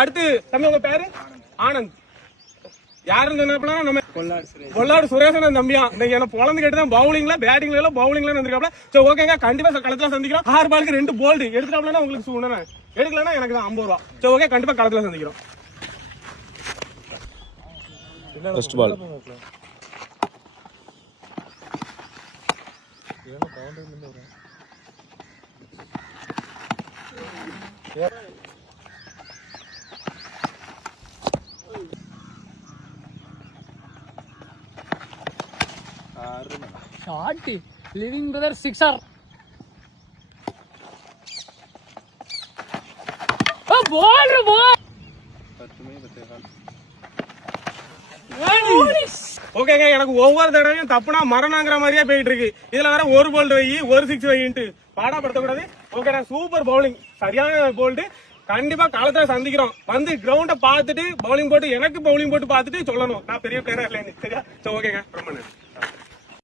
அடுத்து தம்பி உங்க பேரு ஆனந்த். யாருன்னு சொன்னப்பலாம் நம்ம பொள்ளாடு சுரேசன் தம்பியா. இன்னைக்கு என்ன பொழந்து கேட்டுதான் பவுலிங்ல பேட்டிங்ல பவுலிங்ல வந்திருக்காப்ல. சரி ஓகேங்க, கண்டிப்பா களத்துல சந்திக்கிறோம். 6 பாலுக்கு 2 போல்டு எடுத்துட்டாப்லன்னா உங்களுக்கு சூழ்நிலை, எடுக்கலன்னா எனக்கு தான் 50 ரூபா. சரி ஓகே, கண்டிப்பா களத்துல சந்திக்கிறோம். First ball shot living brother sixer. Ball ball. ஓகேங்க, எனக்கு ஒவ்வொரு தடவையும் தப்புனா மரணங்கிற மாதிரியே போயிட்டு இருக்கு. இதுல வேற ஒரு போல்டு வை, ஒரு 6 வைன்ட்டு பாடாப்படுத்தக்கூடாது. ஓகேடா, சூப்பர் பவுலிங், சரியான போல்டு. கண்டிப்பா காலத்துல சந்திக்கிறோம். வந்து கிரவுண்ட பாத்துட்டு பவுலிங் போட்டு எனக்கு பவுலிங் போட்டு பாத்துட்டு சொல்லணும் நான் பெரிய பிளேயரா இல்லைன்னு. சரியா? சரி ஓகேங்க.